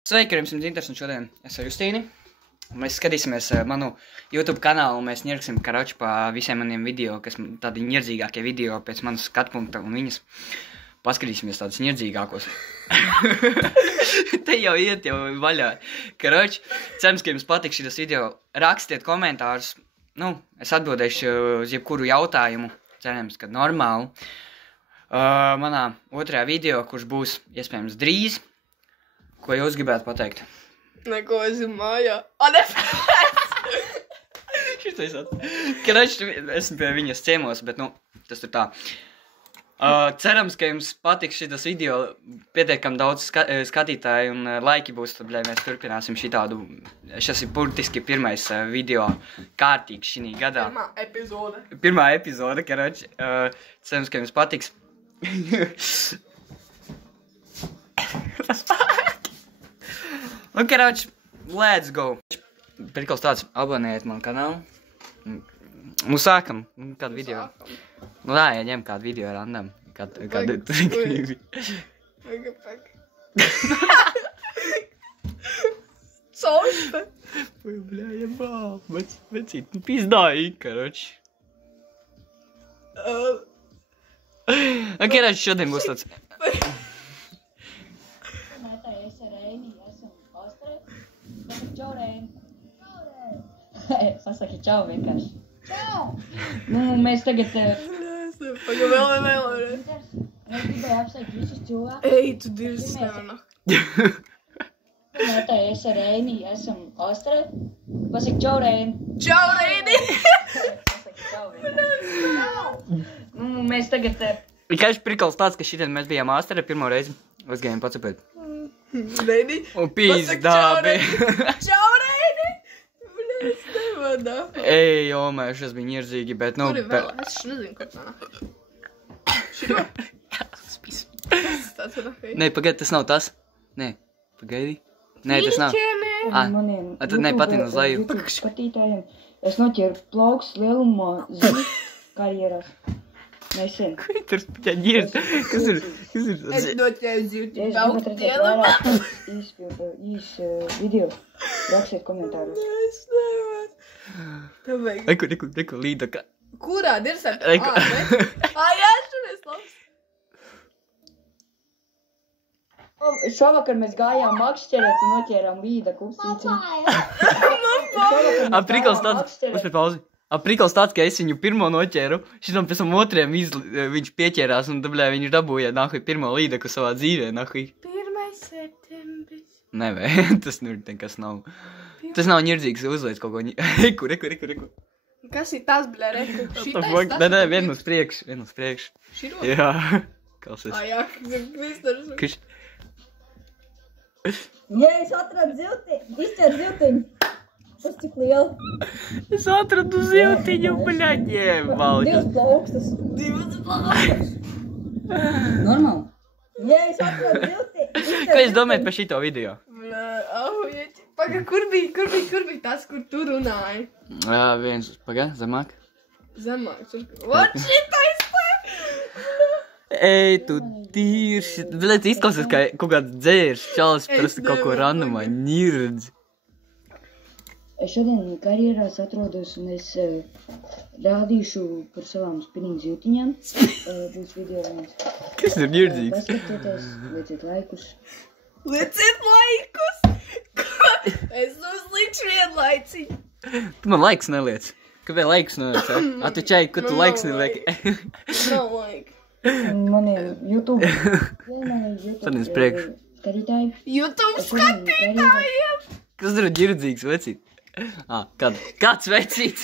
Sveiki, jums Dzintars, un šodien es ar Justīni. Mēs skatīsimies manu YouTube kanālu, un mēs ņirksim karoči pa visiem maniem video, kas tādi ņirdzīgākie video pēc manas skatpunkta, un viņas paskatīsimies tādus ņirdzīgākos. Te jau iet jau vaļā. Karoči, cerams, ka jums patiks šitas video. Rakstiet komentārus. Es atbildēšu uz jebkuru jautājumu. Cerams, ka normāli. Manā otrajā video, kurš būs iespējams drīz. Ko jūs gribētu pateikt? Neko, es mājā. Šis aizsāt. Karoči, esmu pie viņas ciemos, bet, tas tur tā. Cerams, ka jums patiks šitas video, pietiekam daudz skatītāju un laiki būs, tad, lai mēs turpināsim šitādu. Šis ir burtiski pirmais video kārtīgs šī gadā. Pirmā epizode, karoči. Cerams, ka jums patiks. Karoči, let's go. Prikals tāds, abonējiet manu kanālu. Sākam, kādu video. Ņem kādu video random. Kādu Sausta. Bļā, vecīt, pizdāji, karoči. Karoči, šodien būs tāds. Pasaki čau vienkārši. Čau! Mēs tagad... Vēl. Mēs gribēju apsveikt visus cilvēkus. Ej, tu dirzi nevar. Es ar Reini esam Austrē. Pasaki čau, Reini. Čau, Reini! Pasaki čau vienkārši. Mēs tagad... Karoči, prikals tāds, ka šitien mēs bijām Austrē pirmo reizi. Uzgājām pacapēt. Reini? Un pīzdābi. Čau, Reini! Es nevadā. Ej, jomē, šis bija ņirdzīgi, bet, Tur ir vēl, es nezinu, kur tā. Šito? Tas ir ok. Nē, pagaidi, tas nav tas. Nē, pagaidi. Nē, tas nav. Maniem Tad nepatīn uz leju. YouTube skatītājiem es noķēru plauks lielumā ziņu karjerās. Nesen. Tur jā ņird. Kas ir? Es noķēru zīvti Es daudz gribat redzēt dienu. vairāk īs video. Rakstiet komentāros. Es nevaru. Tev vajag. Reku, līda, ka... Kurā dirsā? Reku. Jā, šodien labs. Šovakar mēs gājām makšķerēt un noķērām līda kupstīci. Prikals tāds, uzpēc pauzi. Prikals tāds, ka es viņu pirmo noķēru, šitam pēc tam otriem viņš pieķērās un viņš dabūja nahui pirmo līdeku savā dzīvē, nahui. 1. septembris. Nevē, tas nekas nav. Tas nav ņirdzīgs, uzliec kaut ko. Reku. Kas ir tas, bļā, reku? Šitais? Nē, vien uz priekš. Širo? Jā, kalsies. Jā, Kristers. Kriš. Ja es atradu zilti, izķer ziltiņu. Tas cik liela. Es atradu ziltiņu, bļaņiem, valģi. 2 plaukstas. 2 plaukstas. Normāli. Ja es atradu zilti, Ko es domāju par šito video? Paga, kur bija tas, kur tu runāji? Viens, zemāk. Zemāk. What šitais te? Ej, tu tīrši. Bļēc, izklausies, kā kaut kāds dzērs, čalis, prasa kaut ko randumā, ņirdz. Es šodien karjerās atrodos un es rādīšu par savām spinning ziltiņām. Būs video viens. Kas ir ņirdzīgs? Paskatieties, lieciet laikus. Lieciet laikus! Es uzlikšu vienlaicīgi. Tu man laiks neliec. Kāpēc laiks neliec, tu čai, ka tu laiks neliek? Nav laika. Maniem YouTube. Tad es priekšu. Skatītāji. YouTube skatītājiem! Kas tur ir ņirdzīgs, vecīt? Kāds vecīts?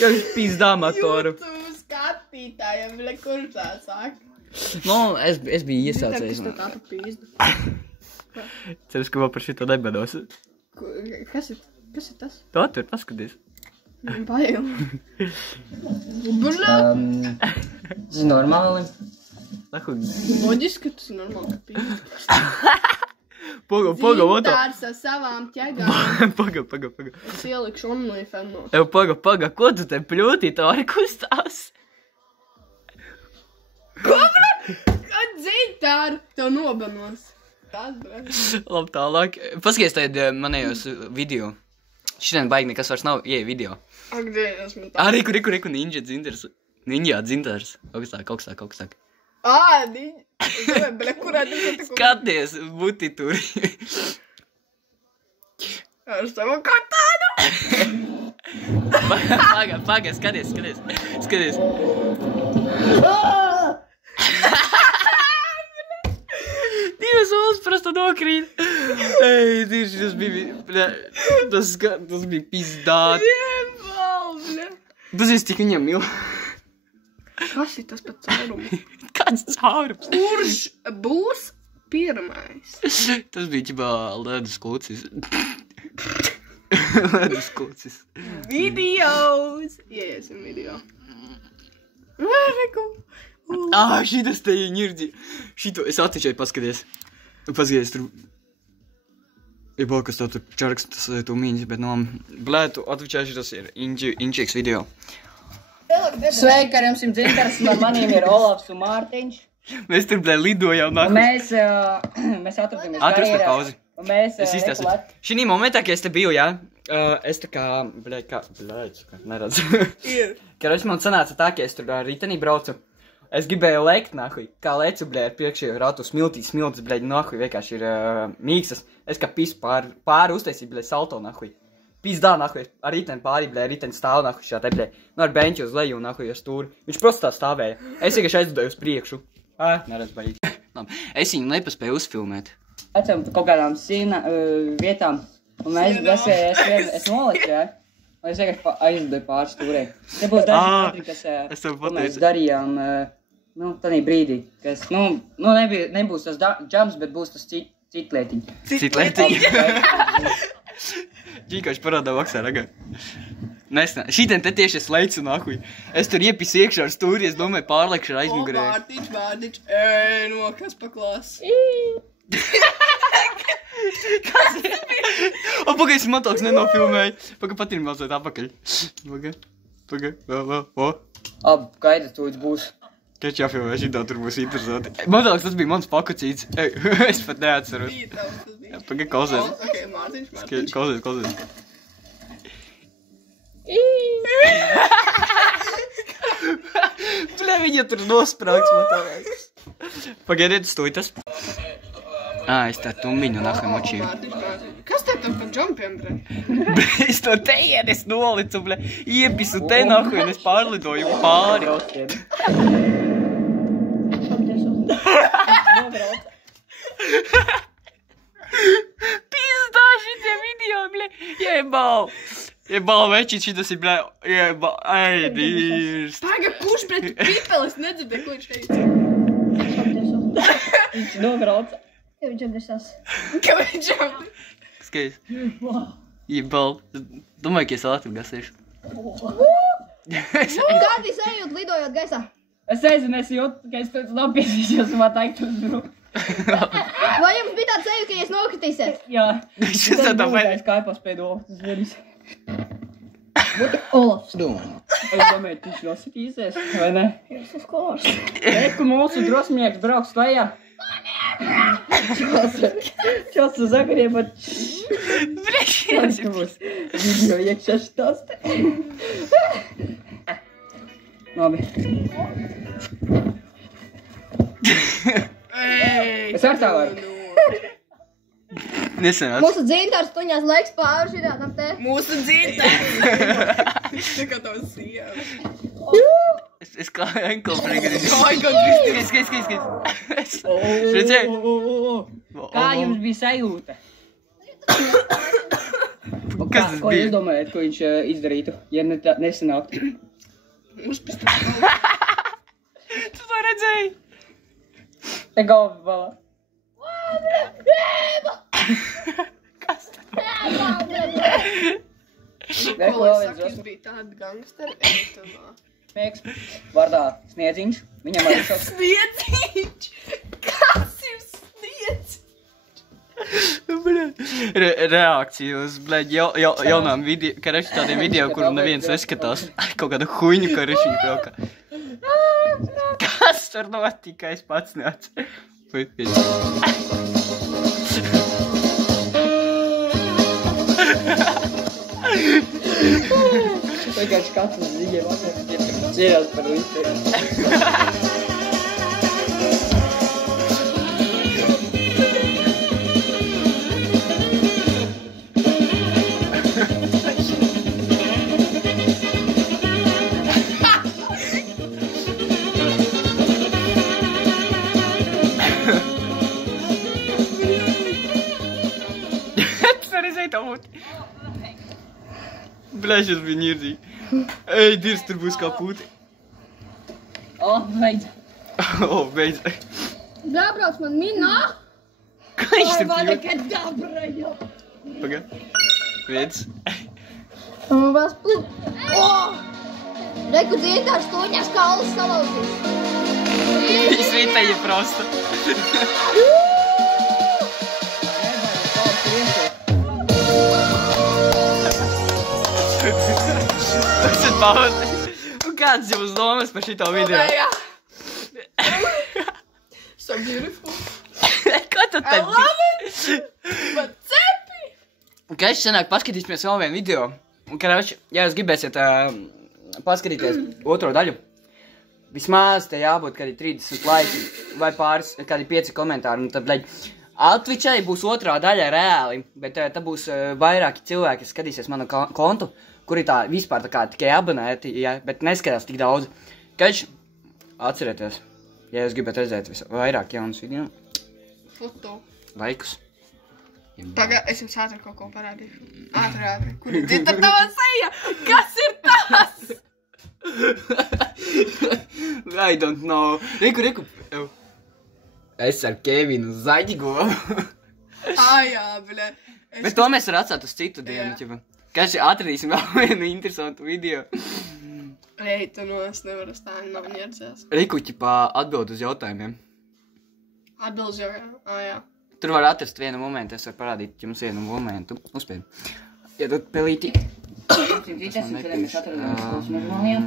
Jau pīzdā matoru. YouTube skatītājiem, bļa, kur tā sāk? Es biju iesācējis. Kas tā pīzda? Ceras, ka vēl par šito nebados. Kas ir tas? To tur, paskaties. Bail. Bļa! Tas ir normāli. Loģiski, ka tas ir normāli, ka pīzda. Poga, oto. Zintārs ar savām ķegām. Paga. Es ielikšu OnlyFans. Paga, ko tu te pļūtī, tā arī kustās? Ko, bļa? Kad zintāru, tev nobanos. Tas, bļa. Labi, tālāk. Paskaties tad manējos video. Šitien baigi nekas vairs nav, ieja video. Ak, Dievs, man tā. Riku, ninja dzintars. Ninja dzintars. Augstāk. Nīņa. Bļa, kurā tu tā ko... Skaties, buti tur. Ar savu katānu. Paga, skaties. Divas olas prosto nokrīt. Ej, tieši tas bija, tas bija pizdāt. Jebal, bļa. Tas ir tik viņam mil. Kas ir tas pat caurumu? Kāds caurums? Kurš būs pirmais? Tas bija ķibā ledus klucis. Videos! Iesim video. Vēriku! Šitas te ņirdzi. Šito, es attičēju, paskaties. Paskaties, tur... Jebā, kas tev tur čarks, tas tu mīņas, bet no... Blē, tu atvičēju, šitas ir inčieks video. Sveiki, ar jums dzintars, manīm ir Olafs un Mārtiņš. Mēs tur, blē, lidojām nāku. Mēs atradamies Atrast par pauzi. Un mēs Es izstāstu. Šī momentā, kad es te biju, jā, es tā kā, neredzu. Ir. Karoči, man sanāca tā, ka es tur ar ritenī braucu. Es gribēju lekt, nahuj, kā lecu, blē, ar priekšējo ratu smiltis, blē, nahuj, vienkārši ir mīksas. Es kā pisu pāri uztaisīju, blē, salto, nahuj. Pizdā, nahuj, ar riteni pāri, blē, riteni stāv, nahuj, šā te, blē. Nu, ar beņķi uz leju, nahuj, ar stūri. Viņš prosti tā stāvēja. Es vienkārši aizdoju uz priekšu. Neredz baigi. Es viņu nepaspēju uzfilmēt. Atcēm kaut kādām vietām. Un mēs es noliku, jā. Un es vienkārši aizdoju pāri stūrē. Te būs daži katri, kas, ko mēs darījām, tādī brīdī. Kas, nebūs tas džams, bet būs tas citlietiņ. Citlietiņ? Ģīkoši parādā vaksā ragā. Nesnā. Šitien te tieši es leicu nahuj. Es tur iepisu iekšā ar stūri, es domāju pārlekšu ar aizmugurē. Mārtiņš. Kas paklās? Kas ir? Paga, es matoks nenofilmēju. Paga, patīm mazliet apakaļ. Paga, vēl. Gaida, tūdz būs. Keč jāfilmē, šitā tur būs interesanti. Matoks, tas bija mans pakocīts. Es pat neatceros. Paga, klausies. Ok, Mārtiņš. Klausies. Bļa, viņa tur nosprāks motāvēs. Pagaidiet, stūj tas. Es tā tumbiņu nahuj močīju. Kas tev tam par džampiem, bre? Es to tejienes nolicu, bļa. Iepisu te nahuj, un es pārlidoju pāri. Pizdā šitie video, bļa. Jebal večīt, šitas ir, bļa. Ej, dīrst. Paga, kurš pret pipeles nedzirdē, ko viņš teica? Viņš nobrauca. Ka viņš džampi? Skaties. Jebal. Domāju, ka es atgasīšu. Kādi sajūt lidojot gaisā? Es nezinu, es jūtu, ka es pēc nopiesīšos un man teikt uzbrukt. Vai jums bija tāds sajūt, ka jūs nokritīsiet? Jā. Šis tā būtais kaipos pēc Olafs viens. Olafs. Es domāju, viņš nosakīsies, vai ne? Jūs uz kors. Reku mūsu drosmnieks brauks lejā. Čos uz zagariem, bet... Brīkšķies. Ka būs video iekšā šitās te. Labi. Es ar tā varu. Nesenāts. Mūsu dzintars tuņās laiks pāri šitādam te. Mūsu dzintars. Tā kā tavs sievas. Es kā enkolu priekšā. Skaties. Kā jums bija sajūta? Kas tas Ko bija? jūs domājat, ko viņš izdarītu, ja nesanāktu? Tu to redzēji? Te galva balā. Kas tā? Neko vēl viens Sakis bija tāda gangsteri ētumā. Mēks vārdā Sniedziņš. Viņam arī šoks. Sniedziņš! Kas ir sniedz? Reakcija uz, bļaļ, jaunām video, kareši tādiem video, kuru neviens neskatās. Kaut kādu huņu kareši braukā. Kas tur notika? Es pats neatceru. Vienkārši katrs ziņiem atvērt, cierās par līdzi. Bļa, šis bija nirdīgi. Ej, Dirs, tur būs kā pūti. Beidz. Beidz. Dābrauc man minā. Kā viņš tur Vai pļūt? nekad dābrajo. Pagā. Viens. Vas plūt. Reku dzīvtārs toņās kaulas salauzīs. Viņš vitēja prosta. Tas ir pauze. Un kāds jums domas par šito video? So beautiful. Ko tu I love it. Bet cepi. Kā es sanāk, paskatīsimies vēl vienu video. Un, karoči, ja jūs gribēsiet paskatīties otro daļu, vismaz te jābūt kādi 30 laiki vai pāris, kādi 5 komentāri. Un tad, bleģi, Twitchai būs otrā daļa reāli, bet tā būs vairāki cilvēki, kas skatīsies manu kontu, kuri tā vispār tā kā tikai abonēti, ja, bet neskatās tik daudz. Kač, atcerieties, ja jūs gribat redzēt vairāk jaunus video. Foto. Laikus. Tagad es jums ātri kaut ko parādīšu. Ātri. Kur ir tā tava seja? Kas ir tas? I don't know. Reku. Es ar Kevinu zaļigo. Jā, bļa. Bet to mēs varam atstāt uz citu dienu, ķipa. Kač, atradīsim vēl vienu interesantu video. Ej, tu no es nevaru stāvi, nav ņērdzēs. Reku, ķipa, atbild uz jautājumiem. Atbildes jau, jā. Tur var atrast vienu momentu, es varu parādīt jums vienu momentu. Uzspēju. Iedot pelīti. Mēs atradāmies Skolas Mežmalnijā.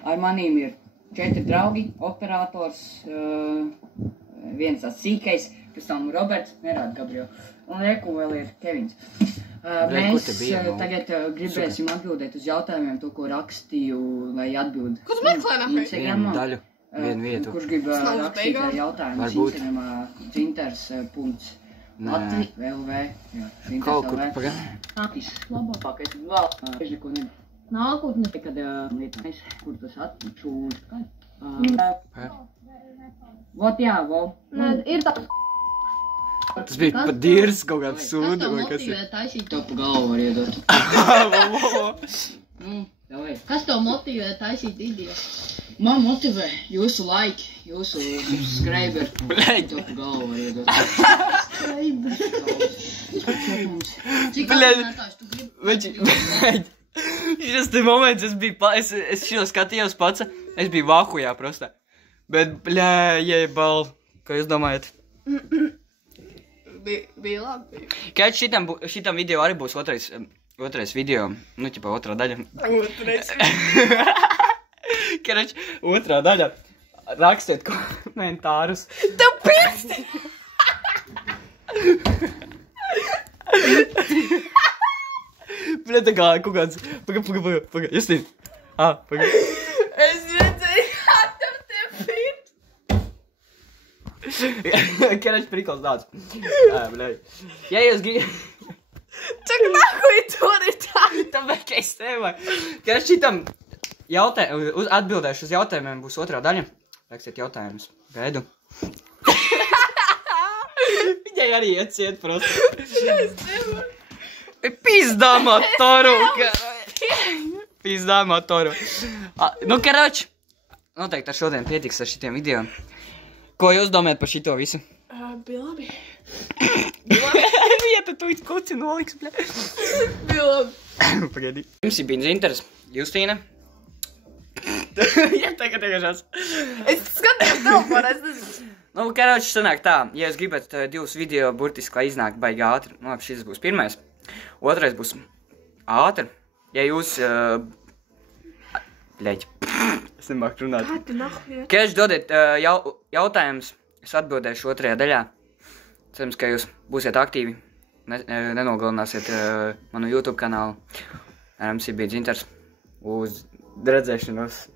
Ar manīm ir 4 draugi, operators, viens tāds sīkais, pēc tam Roberts, nerāda Gabriel. Un Reku vēl ir Kevins. Mēs tagad gribēsim atbildēt uz jautājumiem, to, ko rakstīju, lai atbild. Ko tu meklē nākai? Vienu daļu, vienu vietu. Kurš grib rakstīt jautājumus Instagramā dzintars.latvi LV. Kaut kur, pagā. Vislabākais vēl, es neko nedaru. Nākotne, kad lietas, kur tas atšūs. Vot jā, vol. Ir tā. Tas bija pat Dirs kaut kāds sūda vai kas ir. Taisīt topu galvu var iedot. Kas tev motivē taisīt video? Man motivē jūsu laiki, jūsu subscriber. Topu galvu var iedot. Cik abonētājs tu gribi? Šis te moments, es šito skatījos pats, es biju vāhujā prostā. Bet, jebal, ko jūs domājat? Bija labi. Kāds šitam video arī būs otrais video, nu, ķipa, otrā daļa. Otrais. Karoč, otrā daļa. Rakstiet komentārus. Tev pirksti! Bļa, tā kā kaut kāds... Paga, Justīn. Paga. Es redzēju, kā tev te pirksti! Karoč, prikals tāds. Bļa. Ja jūs gribat... Čak nahuj tur ir tā! Tāpēc, ka es tevi. Karoč, šitam atbildēšu uz jautājumiem būs otrā daļa. Rakstiet jautājumus. Gaidu. Viņai arī ieciet, prosti. Es nevaru. Pizdā motoru. Pizdā motoru. Nu, karoč. Noteikti ar šodien pietiks ar šitiem video. Ko jūs domājat par šito visu? Bija labi. Vieta tu it kuci noliks, bļa. Bija labi. Pagaidī. Jums ir bijis Zintars, Justīna. Jā, tagad šāds. Es skatījos telefonā, es nezinu. Nu, karoči, sanāk tā, ja jūs gribat divus video burtiski, lai iznāk baigi ātri, nu, šis būs pirmais. Otrais būs ātri. Ja jūs... Bļeģi, es nemāku runāt. Kā tu nahuj? Karoči, dodiet jautājumus, es atbildēšu otrajā daļā. Cerams, ka jūs būsiet aktīvi, nenogalināsiet manu YouTube kanālu. Ar jums ir bijis Zintars. uz redzēšanos!